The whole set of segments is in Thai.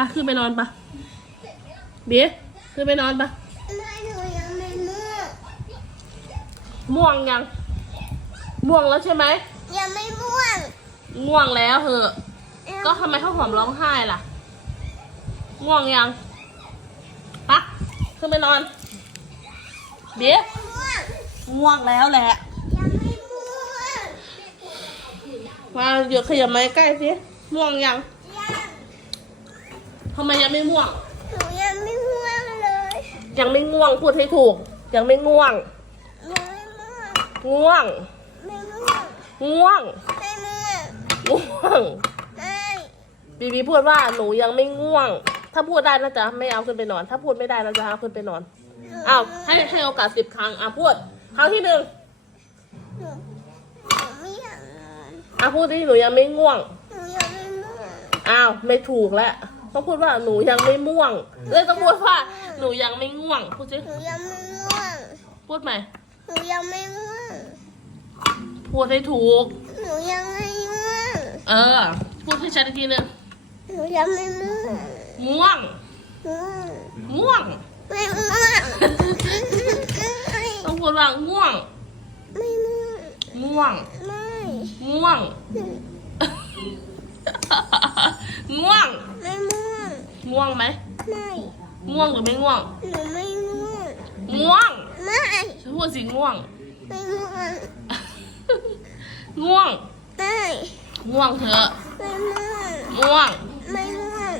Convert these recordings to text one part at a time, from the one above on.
ไปขึ้นไปนอนปะเบียขึ้นไปนอนปะไม่หนูยังไม่ม่วงม่วงยัง ม่วงแล้วใช่ไหม ยังไม่ม่วง ง่วงแล้วเหอะ ก็ทำไมข้าวหอมร้องไห้ล่ะ ง่วงยังปะขึ้นไปนอน เบียม่วงง่วงแล้วแหละ ยังไม่ม่วง มาเดี๋ยวขยับมาใกล้สิม่วงยังยัง ทำไมยังไม่ม่วง หนูยังไม่ม่วงเลยยังไม่ง่วงพูดให้ถูก ยังไม่ง่วงยังไม่ม่วงง่วง ไม่ม่วงง่วง ไม่ม่วงง่วง ไม่บีบีพูดว่าหนูยังไม่ง่วง ถ้าพูดได้นะจ๊ะไม่เอาขึ้นไปนอน ถ้าพูดไม่ได้นะจ๊ะเอาขึ้นไปนอนอ้าวให้ให้โอกาสสิบครั้งอะพูด ครั้งที่หนึ่งหนูหนูไม่อยากนอนอะพูดที่หนูยังไม่ง่วง หนูยังไม่ม่วงอ้าวไม่ถูกแล้ว ต้องพูดว่าหนูยังไม่ม่วงเลยต้องพูดว่าหนูยังไม่ง่วงพูดสิหนูยังไม่ม่วง พูดใหม่ หนูยังไม่ม่วง พูดให้ถูก หนูยังไม่ม่วง เออ พูดให้ชัดอีกทีหนึงหนูยังไม่ม่วงง่วง ม่วง ง่วง ไม่ม่วงไม่ต้องพูดว่าง่วง ไม่ม่วง ง่วง ไม่ ง่วง ง่วง ไม่ม่ว งง่วงไหม ไม่ง่วงหรือไม่ง่วง หนูไม่ม่วงง่วงไม่ฉันพูดสิง่วง ไม่ม่วงง่วงไม่ง่วงเถอะไม่ม่วงง่วงไม่ม่วง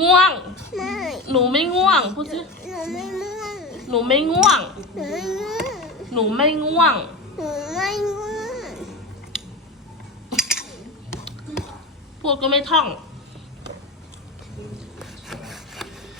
ง่วงไม่หนูไม่ง่วงพูดสิหนูไม่ม่วงหนูไม่ง่วง หนูไม่ม่วงหนูไม่ง่วงหนูไม่ม่วงพูดก็ไม่ท่อง